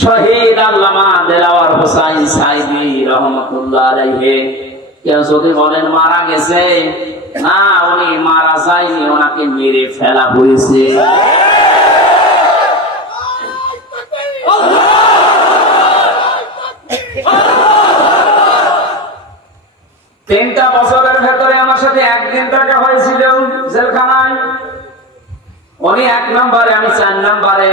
শহীদ আল্লামা দেলাওয়ার হোসাইন সাইদি রহমতুল্লাহ কেউ যদি বলেন, মারা গেছে? না, উনি মারা যায়নি, ওনাকে মেরে ফেলা হয়েছে। তিনটা বছরের ভেতরে আমার সাথে একদিন দেখা হয়েছিল জেলখানায়। উনি এক নম্বরে, আমি চার নম্বরে।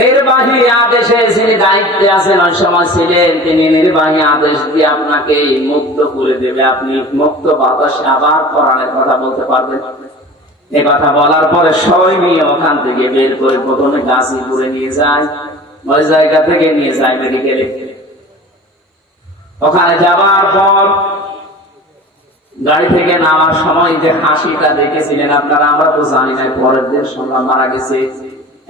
নির্বাহী আদেশে যিনি দায়িত্বে আছেন ওই সময় ছিলেন, তিনি নির্বাহী আদেশ দিয়ে আপনাকে মুক্ত করে দেবে। আপনি মুক্ত বাতাসে আবার কোরআনের কথা বলতে পারবেন। এ কথা বলার পরে সবাই নিয়ে ওখান থেকে বের করে প্রথমে গাছীপুরে নিয়ে যায়, ওই জায়গা থেকে নিয়ে যায় মেডিকেলে ওখানে যাবার পর গাড়ি থেকে নামার সময় যে হাসিটা দেখেছিলেন আপনারা, আমরা তো জানি না, পরের দিন শুনলাম মারা গেছে।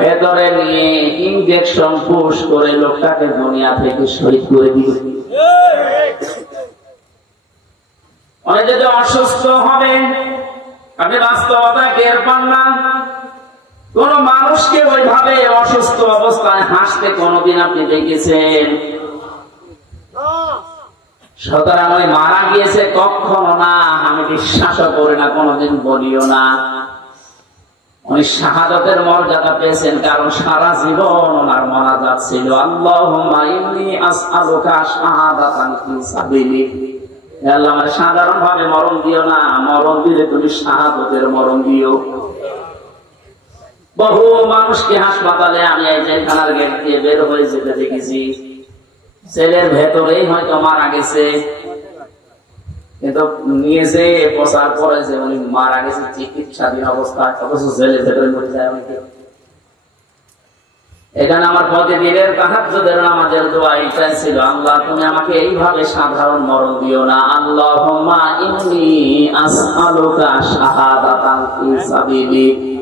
ভেতরে নিয়ে ইঞ্জেকশন পুশ করে লোকটাকে দুনিয়া থেকে শহীদ করে দিবে অনেক যদি অসুস্থ হবে, আপনি বাস্তবতা টের পান না। কোন মানুষকে ওইভাবে অসুস্থ অবস্থায় হাসতে কোনোদিন আপনি দেখেছেন? সুতরাং ওই মারা গিয়েছে কখনো না, আমি বিশ্বাসও করি না, কোনোদিন বলিও না। উনি শাহাদতের মর্যাদা পেয়েছেন, কারণ সারা জীবন ওনার ফি সাবিলিক আল্লাহ সাধারণ ভাবে মরণ দিও না, মরণ দিলে তুমি শাহাদতের মরণ দিও। বহু মানুষকে হাসপাতালে আমি এই জেলখানার গেট দিয়ে বের হয়ে যেতে দেখেছি। ছেলের ভেতরেই হয়তো মারা গেছে। কিন্তু নিয়ে যে প্রচার করে যে উনি মারা গেছে, চিকিৎসাধীন অবস্থা, অথচ জেলে ভেতরে মরে যায় অনেকে এখানে আমার প্রতিদিনের তাহাজ্জুদের নামাজের দোয়া এটাই ছিল, আল্লাহ তুমি আমাকে এইভাবে সাধারণ মরণ দিও না। আল্লাহুম্মা ইন্নী আসআলুকা শাহাদাতান ফি সাবিলিক।